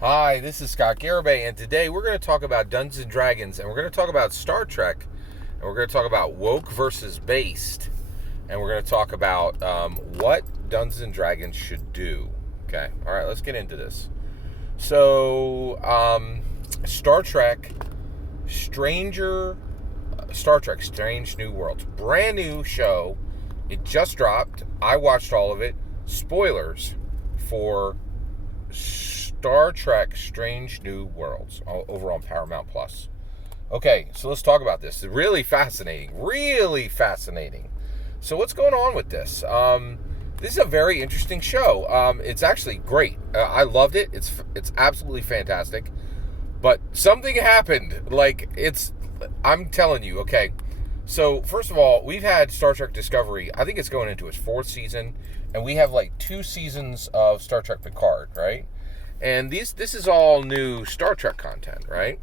Hi, this is Scott Garibay, and today we're going to talk about Dungeons and Dragons, and we're going to talk about Star Trek, and we're going to talk about woke versus based, and we're going to talk about what Dungeons and Dragons should do. Okay, all right, let's get into this. So, Star Trek, Star Trek, Strange New Worlds, brand new show. It just dropped. I watched all of it. Spoilers for Star Trek Strange New Worlds over on Paramount Plus. Okay, so let's talk about this. It's really fascinating. Really fascinating. So what's going on with this? This is a very interesting show. It's actually great. I loved it. It's absolutely fantastic. But something happened. I'm telling you, okay. So, first of all, we've had Star Trek Discovery. I think it's going into its fourth season. And we have like 2 seasons of Star Trek Picard, right? And this is all new Star Trek content, right?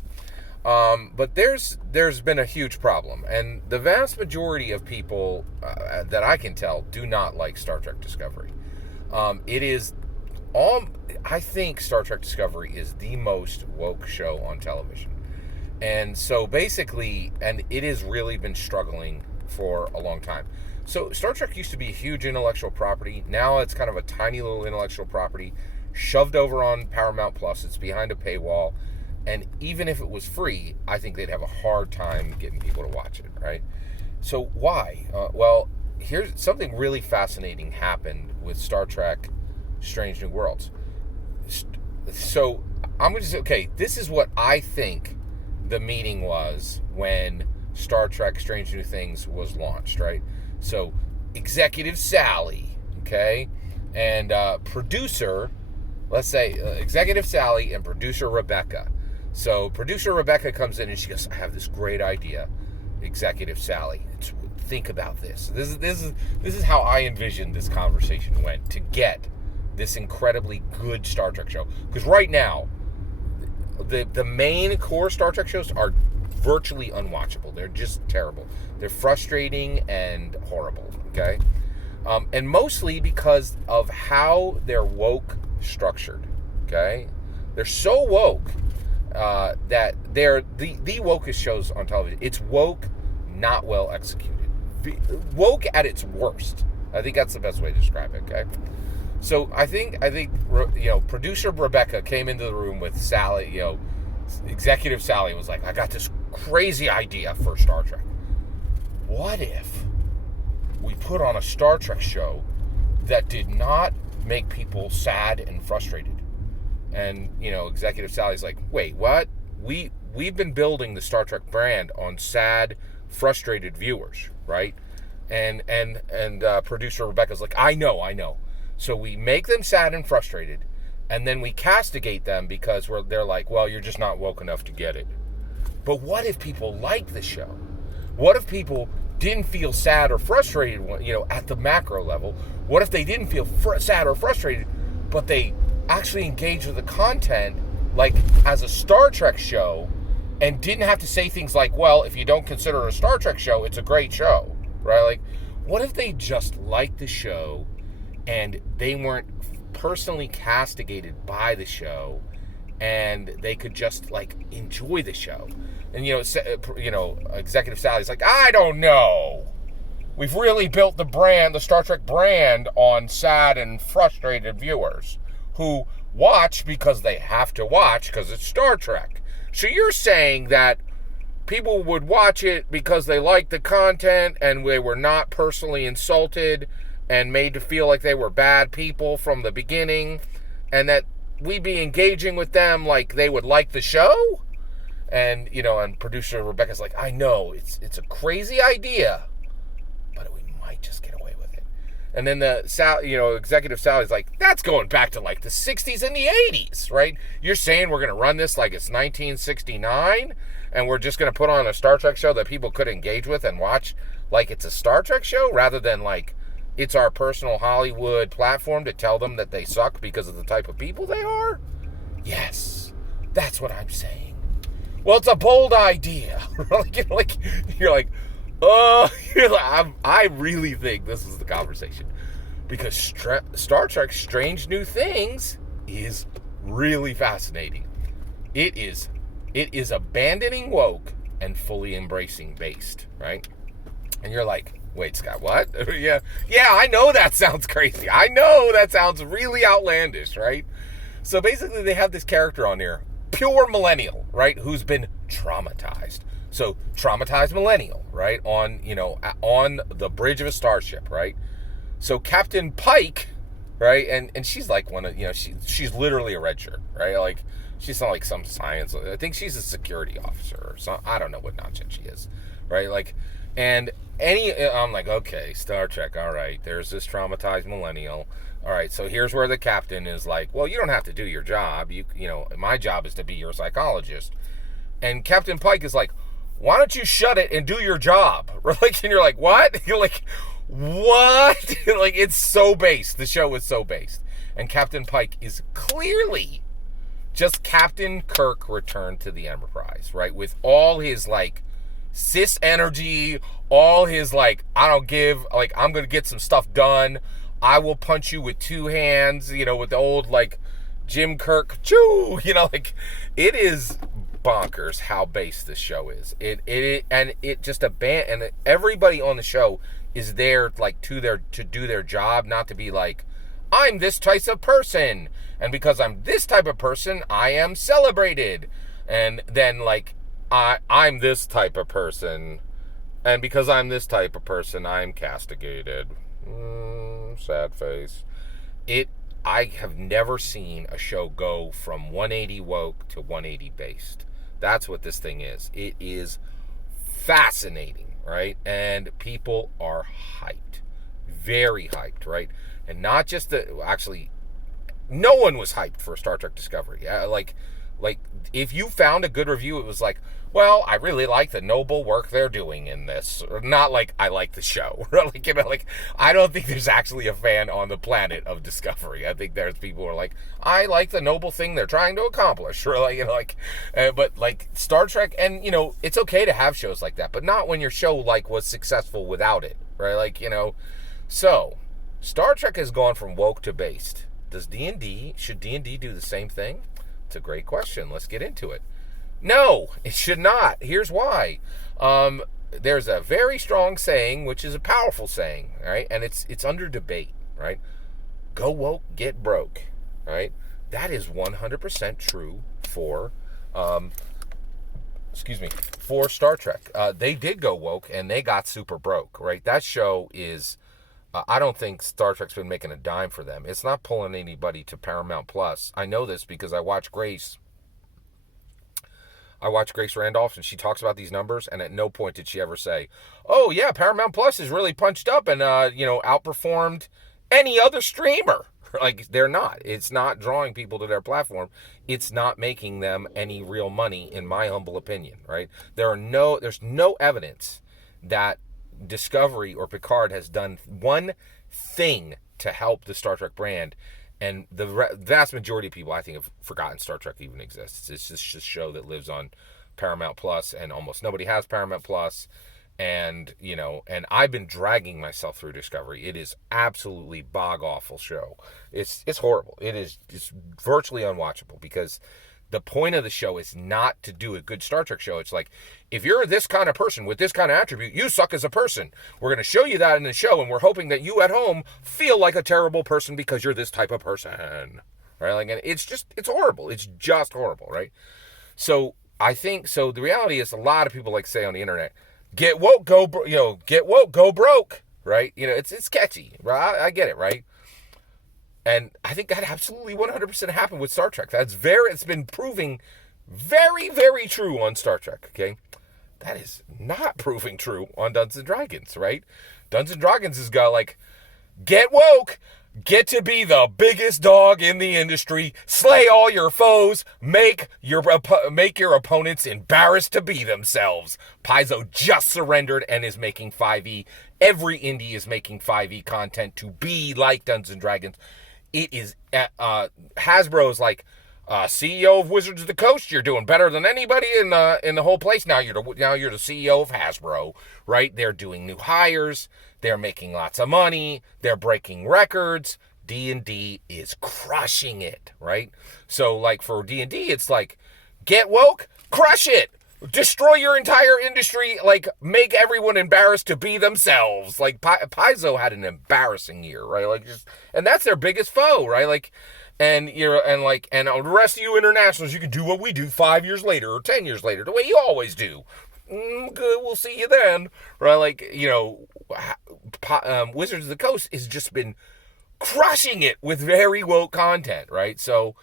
But there's been a huge problem. And the vast majority of people that I can tell do not like Star Trek Discovery. I think Star Trek Discovery is the most woke show on television. And so basically, and it has really been struggling for a long time. So Star Trek used to be a huge intellectual property. Now it's kind of a tiny little intellectual property shoved over on Paramount Plus. It's behind a paywall. And even if it was free, I think they'd have a hard time getting people to watch it, right? So why? Well, here's something really fascinating happened with Star Trek Strange New Worlds. So I'm going to say, okay, this is what I think the meeting was when Star Trek Strange New Things was launched, right? So Executive Sally, okay, and producer, let's say Executive Sally and producer Rebecca. So producer Rebecca comes in and she goes, I have this great idea. Executive Sally, think about this. This is how I envisioned this conversation went to get this incredibly good Star Trek show. Because right now, the main core Star Trek shows are virtually unwatchable. They're just terrible. They're frustrating and horrible, okay? And mostly because of how they're woke structured, okay? They're so woke that they're the wokest shows on television. It's woke, not well executed. Woke at its worst. I think that's the best way to describe it, okay? So I think producer Rebecca came into the room with Sally, Executive Sally was like, I got this crazy idea for Star Trek. What if we put on a Star Trek show that did not make people sad and frustrated? And, Executive Sally's like, wait, what? We've been building the Star Trek brand on sad, frustrated viewers, right? And producer Rebecca's like, I know. So we make them sad and frustrated, and then we castigate them because they're like, well, you're just not woke enough to get it. But what if people like the show? What if people didn't feel sad or frustrated, at the macro level? What if they didn't feel sad or frustrated, but they actually engaged with the content, like as a Star Trek show, and didn't have to say things like, well, if you don't consider it a Star Trek show, it's a great show, right? Like, what if they just liked the show and they weren't personally castigated by the show, and they could just enjoy the show? And Executive Sally's like, I don't know. We've really built the Star Trek brand, on sad and frustrated viewers who watch because they have to watch because it's Star Trek. So you're saying that people would watch it because they liked the content and they were not personally insulted and made to feel like they were bad people from the beginning, and that we'd be engaging with them like they would like the show? And, and producer Rebecca's like, I know, it's a crazy idea, but we might just get away with it. And then Executive Sally's like, that's going back to the 60s and the 80s, right? You're saying we're going to run this like it's 1969, and we're just going to put on a Star Trek show that people could engage with and watch like it's a Star Trek show, rather than it's our personal Hollywood platform to tell them that they suck because of the type of people they are? Yes, that's what I'm saying. Well, it's a bold idea. You're like, I really think this is the conversation. Because Star Trek Strange New Things is really fascinating. It is abandoning woke and fully embracing based, right? And you're like, wait, Scott, what? yeah, I know that sounds crazy. I know that sounds really outlandish, right? So basically, they have this character on here, pure millennial, right, who's been traumatized. So traumatized millennial, right, on the bridge of a starship, right? So Captain Pike, right, and she's like one of, she's literally a red shirt, right? Like, she's not like some science. I think she's a security officer or something. I don't know what nonsense she is, right? Like, and I'm like, okay, Star Trek, all right, there's this traumatized millennial. All right, so here's where the captain is like, well, you don't have to do your job. My job is to be your psychologist. And Captain Pike is like, why don't you shut it and do your job? Like, and you're like, what? You're like, what? Like, it's so based. The show is so based. And Captain Pike is clearly just Captain Kirk returned to the Enterprise, right? With all his, like, cis energy, all his, like, I don't give, like, I'm going to get some stuff done. I will punch you with two hands, with the old, like, Jim Kirk, choo, like, it is bonkers how based this show is. And everybody on the show is there, like, to do their job, not to be like, I'm this type of person, and because I'm this type of person, I am celebrated, and then, like, I'm this type of person, and because I'm this type of person, I'm castigated. Sad face. I have never seen a show go from 180 woke to 180 based. That's what this thing is. It is fascinating, right? And people are hyped. Very hyped, right? And not just actually, no one was hyped for Star Trek Discovery. Like, if you found a good review, it was like, well, I really like the noble work they're doing in this. Not like, I like the show. Like, I don't think there's actually a fan on the planet of Discovery. I think there's people who are like, I like the noble thing they're trying to accomplish. Or but like Star Trek, and, it's okay to have shows like that, but not when your show, like, was successful without it, right? Like, so Star Trek has gone from woke to based. Should D&D do the same thing? It's a great question. Let's get into it. No, it should not. Here's why. There's a very strong saying, which is a powerful saying, right? And it's under debate, right? Go woke, get broke, right? That is 100% true for Star Trek. They did go woke, and they got super broke, right? That show is, I don't think Star Trek's been making a dime for them. It's not pulling anybody to Paramount Plus. I know this because I watch Grace Randolph, and she talks about these numbers, and at no point did she ever say, oh, yeah, Paramount Plus is really punched up and, outperformed any other streamer. Like, they're not. It's not drawing people to their platform. It's not making them any real money, in my humble opinion, right? There's no evidence that Discovery or Picard has done one thing to help the Star Trek brand. And the vast majority of people, I think, have forgotten Star Trek even exists. It's just a show that lives on Paramount Plus, and almost nobody has Paramount Plus. And, and I've been dragging myself through Discovery. It is absolutely bog-awful show. It's horrible. It's virtually unwatchable, because the point of the show is not to do a good Star Trek show. It's like, if you're this kind of person with this kind of attribute, you suck as a person. We're going to show you that in the show, and we're hoping that you at home feel like a terrible person because you're this type of person, right? Like, and it's horrible. It's just horrible, right? So the reality is, a lot of people like to say on the internet, get woke, go broke, right? It's catchy, right? I get it, right? And I think that absolutely 100% happened with Star Trek. It's been proving very, very true on Star Trek, okay? That is not proving true on Dungeons & Dragons, right? Dungeons & Dragons has got, like, get woke, get to be the biggest dog in the industry, slay all your foes, make your opponents embarrassed to be themselves. Paizo just surrendered and is making 5e. Every indie is making 5e content to be like Dungeons & Dragons. It is, Hasbro's like, CEO of Wizards of the Coast, you're doing better than anybody in the whole place. Now you're the CEO of Hasbro, right? They're doing new hires. They're making lots of money. They're breaking records. D&D is crushing it, right? So like for D&D, it's like, get woke, crush it, destroy your entire industry, like make everyone embarrassed to be themselves. Like Paizo had an embarrassing year, right? Like just, and that's their biggest foe, right? Like, and the rest of you internationals, you can do what we do 5 years later or 10 years later, the way you always do. Good, we'll see you then, right? Like, Wizards of the Coast has just been crushing it with very woke content, right? So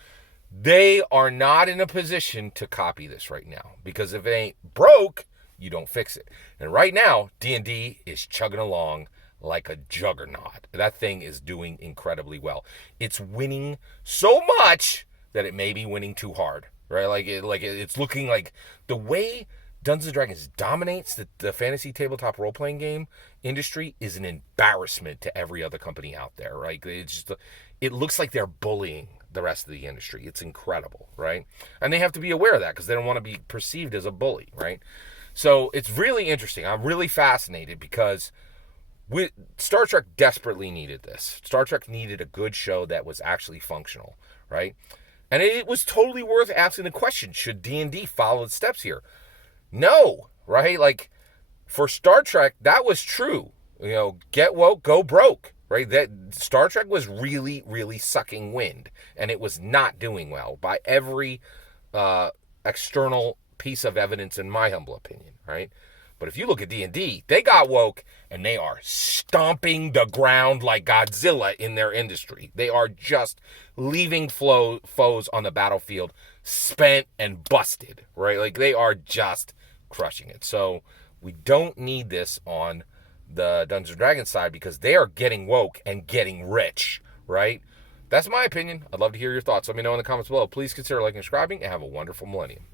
they are not in a position to copy this right now, because if it ain't broke, you don't fix it. And right now, D&D is chugging along like a juggernaut. That thing is doing incredibly well. It's winning so much that it may be winning too hard, right? It's looking like the way Dungeons & Dragons dominates the fantasy tabletop role-playing game industry is an embarrassment to every other company out there, right? It looks like they're bullying the rest of the industry. It's incredible, right? And they have to be aware of that because they don't want to be perceived as a bully, right? So it's really interesting. I'm really fascinated because Star Trek desperately needed this. Star Trek needed a good show that was actually functional, right? And it was totally worth asking the question, should D&D follow the steps here? No, right? Like, for Star Trek, that was true. Get woke, go broke, right? That Star Trek was really, really sucking wind, and it was not doing well by every external piece of evidence, in my humble opinion, right? But if you look at D&D, they got woke, and they are stomping the ground like Godzilla in their industry. They are just leaving foes on the battlefield spent and busted, right? Like, they are just crushing it. So we don't need this on the Dungeons & Dragons side because they are getting woke and getting rich, right? That's my opinion. I'd love to hear your thoughts. Let me know in the comments below. Please consider liking and subscribing, and have a wonderful millennium.